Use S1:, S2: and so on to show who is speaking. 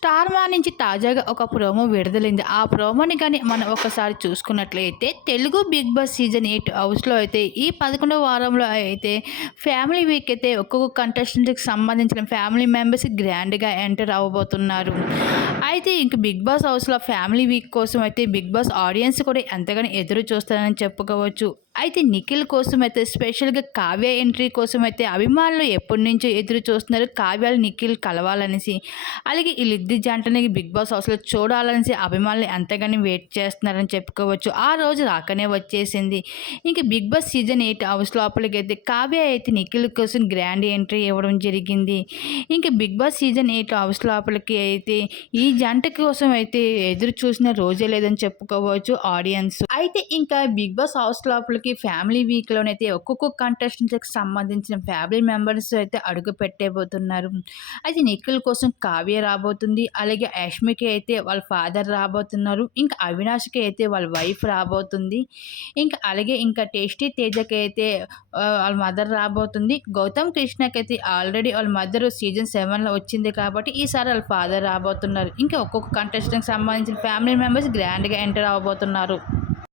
S1: Star మా నుంచి తాజాగా ఒక ప్రోమో విడుదలైంది. ఆ ప్రోమోని కానీ మనం ఒకసారి చూసుకున్నట్లయితే Telugu big boss season eight హౌస్లో అయితే ఈ పదకొండవ వారంలో అయితే ఫ్యామిలీ వీక్ అయితే ఒక్కొక్క కంటెస్టెంట్కి సంబంధించిన ఫ్యామిలీ మెంబర్స్ గ్రాండ్గా ఎంటర్ అవ్వబోతున్నారు. అయితే ఇంక బిగ్ బాస్ హౌస్లో ఫ్యామిలీ వీక్ కోసం అయితే బిగ్ బాస్ ఆడియన్స్ కూడా ఎంతగానో ఎదురు చూస్తారని చెప్పుకోవచ్చు. అయితే నిఖిల్ కోసం అయితే స్పెషల్గా కావ్య ఎంట్రీ కోసం అయితే అభిమానులు ఎప్పటి నుంచో ఎదురు చూస్తున్నారు. కావ్యాలు నిఖిల్ కలవాలనేసి అలాగే వీళ్ళిద్దరి జంటని బిగ్ బాస్ హౌస్లో చూడాలనేసి అభిమానులు ఎంతగానో వెయిట్ చేస్తున్నారని చెప్పుకోవచ్చు. ఆ రోజు రాకనే వచ్చేసింది. ఇంకా big boss season eight house లోపలికి అయితే కావ్య అయితే నిఖిల్ కోసం గ్రాండ్ ఎంట్రీ ఇవ్వడం జరిగింది. ఇంకా big boss season eight house లోపలికి అయితే ఈ జంట కోసం అయితే ఎదురు చూసిన రోజే లేదని చెప్పుకోవచ్చు ఆడియన్స్. అయితే ఇంకా బిగ్ బాస్ హౌస్ లోపలికి ఫ్యామిలీ వీక్లోనైతే ఒక్కొక్క కంటెస్టెంట్కి సంబంధించిన ఫ్యామిలీ మెంబర్స్ అయితే అడుగు పెట్టేబోతున్నారు అయితే నిఖిల్ కోసం కావ్య రాబోతుంది అలాగే యష్మికి అయితే వాళ్ళ ఫాదర్ రాబోతున్నారు ఇంకా అవినాష్కి అయితే వాళ్ళ వైఫ్ రాబోతుంది ఇంకా అలాగే ఇంకా టేస్టీ తేజకి అయితే వాళ్ళ మదర్ రాబోతుంది. గౌతమ్ కృష్ణకి అయితే ఆల్రెడీ వాళ్ళ మదర్ సీజన్ సెవెన్లో వచ్చింది కాబట్టి ఈసారి వాళ్ళ ఫాదర్ రాబోతున్నారు. ఇంకా ఒక్కొక్క కంటెస్టెంట్కి సంబంధించిన ఫ్యామిలీ మెంబర్స్ గ్రాండ్గా ఎంటర్ అవ్వబోతున్నారు.